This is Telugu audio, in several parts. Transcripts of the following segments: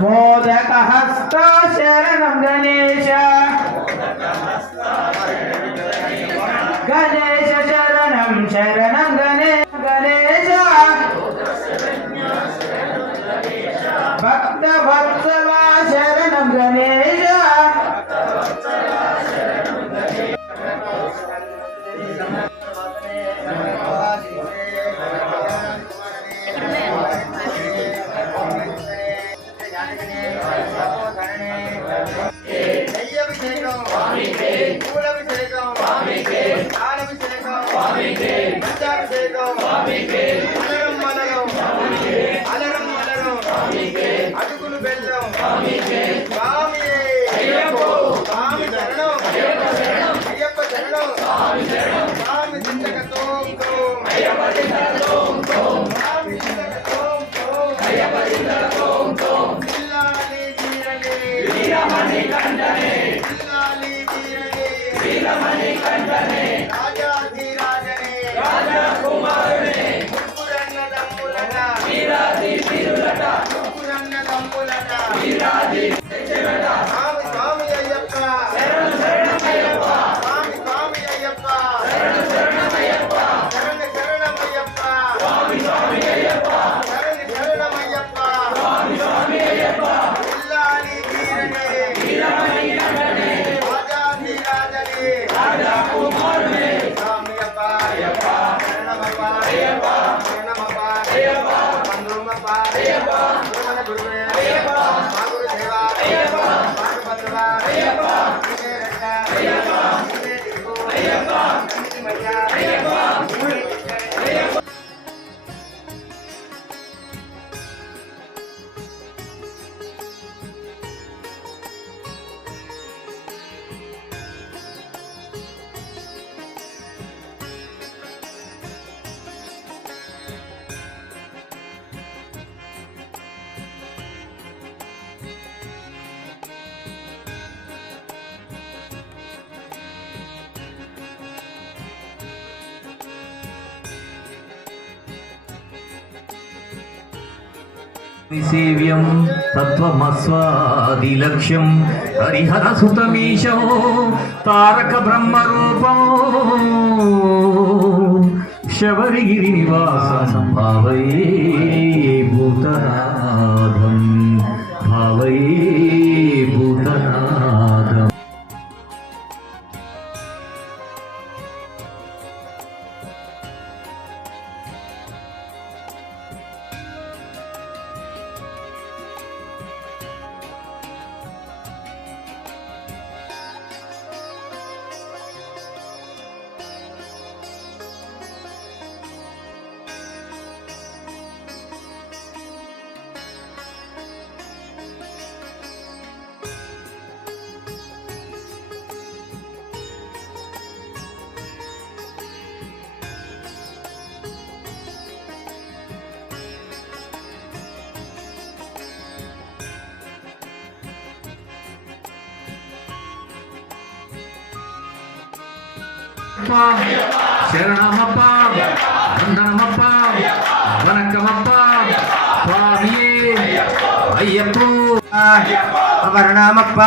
मोदकहस्त शरणं गणेश गणेश शरणं शरण வீரமணி கண்டனே సేవ్యం తత్వమస్వాదిలక్ష్యం హరిహర సుతమీశో తారక బ్రహ్మరూపం శబరిగిరి నివాసం భావయే భూతనాథం భావయే அப்பா சரணம் அப்பா வந்தனம் அப்பா வணக்கம் அப்பா சுவாமியே ஐயப்போ அவர் நாமப்பா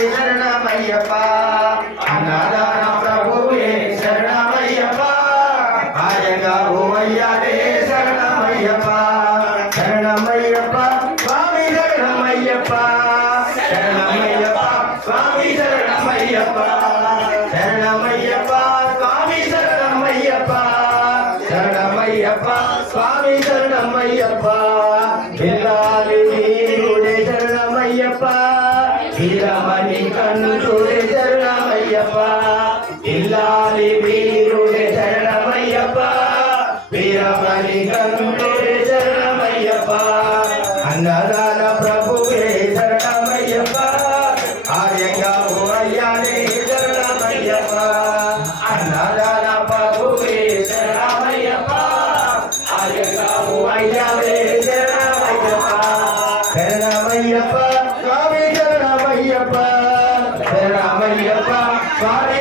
అన్నదాన ప్రభువే శరణమయ్యప్ప ఆర్యంగా ఓ అయ్యానే శరణమయ్యప్ప అన్నదాన ప్రభువే శరణమయ్యప్ప ఆర్యంగా ఓ అయ్యానే శరణమయ్యప్ప శరణమయ్యప్ప స్వామి శరణమయ్యప్ప శరణమయ్యప్ప స్వామి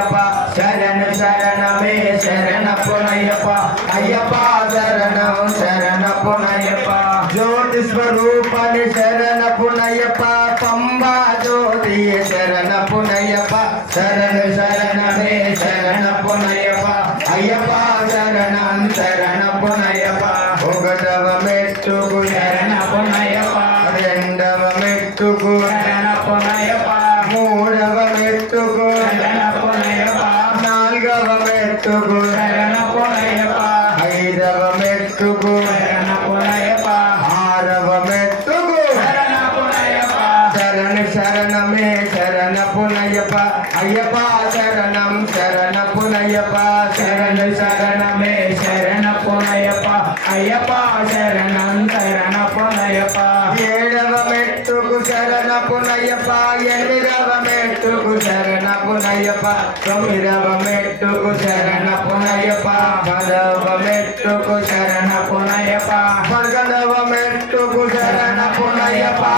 అయ్యప్ప శరణ శరణమే శరణ పునయ్యప్ప అయ్యప్ప శరణం శరణ పునయ్యప్ప జ్యోతి స్వరూపని శరణ పునయ్యప్ప పంబా జ్యోతి శరణ పునయ్యప్ప శరణ శరణమే శరణ పునయ్యప్ప అయ్యప్ప శరణం శరణ పునయ్యప్ప ఒకటవ మెట్టుకు శరణ ஐயப்பா ஐயப்பா சரணம் சரண புனையப்பா சரண சரணமே சரண புனையப்பா ஐயப்பா சரணம் சரண புனையப்பா ஏழவ மெட்டுக்கு சரண புனையப்பா எண்ணிரவ மெட்டுக்கு சரண புனையப்பா தொம்மிரவ மெட்டுக்கு சரண புனையப்பா பதவ மெட்டுக்கு சரண புனையப்பா பகலவ மெட்டுக்கு சரண புனையப்பா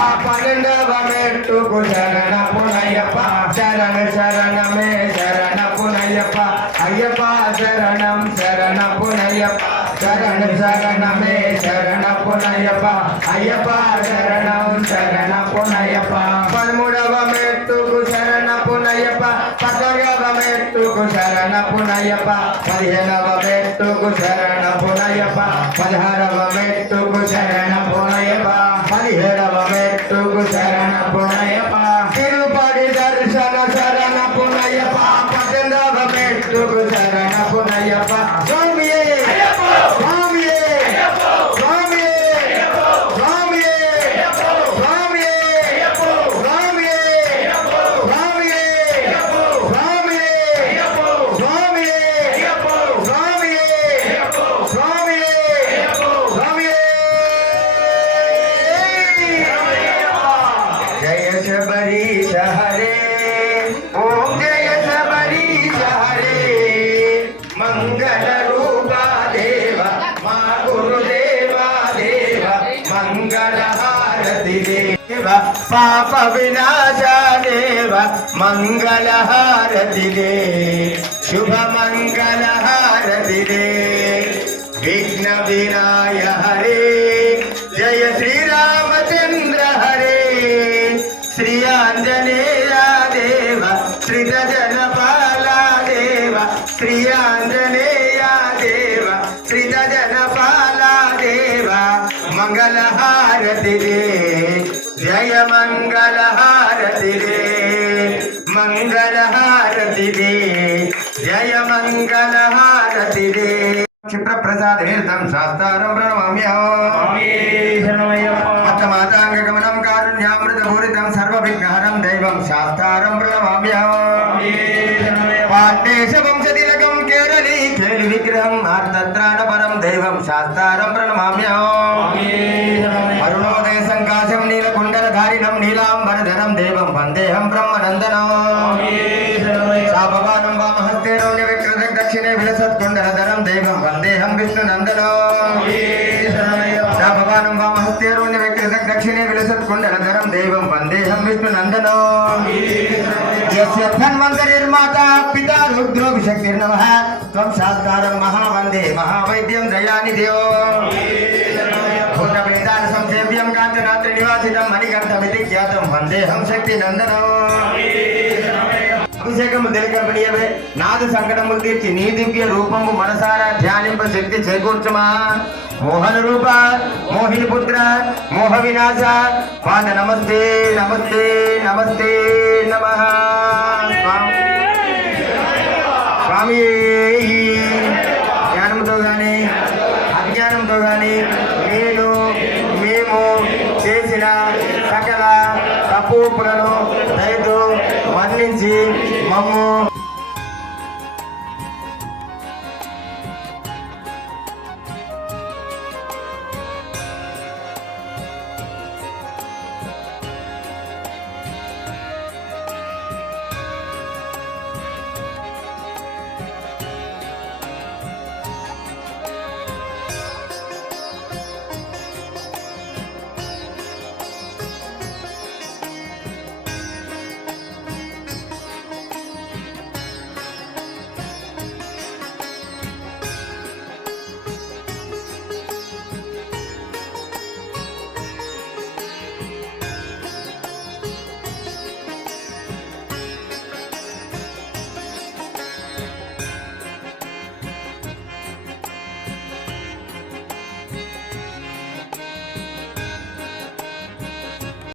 మెట్టుకు శరణ పునయ్యప్ప శరణ శరణమే శరణ పునయ్యప్ప అయ్యప్ప శరణం శరణ పునయ్యప్ప శరణ శరణమే శరణ పునయ్యప్ప అయ్యప్ప శరణం శరణ పునయ్యప్ప పదమూడవ మెట్టుకు శరణ పునయ్యప్ప పదవ మెట్టుకు శరణ పునయ్యప్ప పదిహేనవ మెట్టుకు శరణ పునయ్యప్ప పదహారవ మెట్టుకు శరణ పునయ్యప్ప పదిహేడవ जय शबरीश हरे ओम जय शबरीश हरे मंगल रूपा देवा मा गुरुदेवा देवा मंगल हारति देवा पाप विनाशा देवा मंगल हारति दे शुभ मंगल हारति दे विघ्न विनायक रे जय मंगल हारति रे मंगल हारति रे जय मंगल हारति रे क्षिप्रप्रसादीर्थं शास्तारं प्रणमाम्यहमाताङ्गगमनं कारुण्यामृतपूरितं सर्वविघ्नहरं दैवं शास्तारं प्रणमाम्यहमाशवंशतिलकं केरली केलिविग्रहं आर्तत्राणपरं दैवं शास्तारं प्रणमाम्यहम् ಹಸ್ತೇರುಣ್ಯ ವ್ಯಕ್ತ ದಕ್ಷಿಣೆ ವಿಳಿಸುತ್ಕೊಂಡನ ಧರಂ ದೈವಂ ವಂದೇಹಂ ವಿಷ್ಣು ನಂದನೋ ಯಸ್ಯ ಧನ್ವಂತರಿರ್ಮಾತಾ ಪಿತಾ ರುದ್ರೋ ವಿಶಕ್ತಿರ್ನಮಃ ತ್ವಂ ಶಾಸ್ತಾರಂ ಮಹಾವಂದೇ ಮಹಾವೈದ್ಯಂ ದಯಾನಿಧಿಯೋ ಭೂತಪಿಂಡಾನ ಸಂಸೇವ್ಯಂ ಕಾಂತರಾತ್ರಿ ನಿವಾಸಿತಂ ಮಣಿಕಂಠಮಿತಿ ಖ್ಯಾತಂ ವಂದೇಹಂ ಶಕ್ತಿ ನಂದನೋ అభిషేకము తెలికపడియవే నాదు సంకటములు తీర్చి నీ దివ్య రూపము మనసారా ధ్యానింప శక్తి చేకూర్చుమా? మోహన రూప మోహిని పుత్ర మోహ వినాశ. పాద నమస్తే నమస్తే నమస్తే నమ. స్వామి జ్ఞానంతో గాని అజ్ఞానంతో గాని నేను మేము చేసిన సకల తప్పులను దయతో మరణించి Vamos.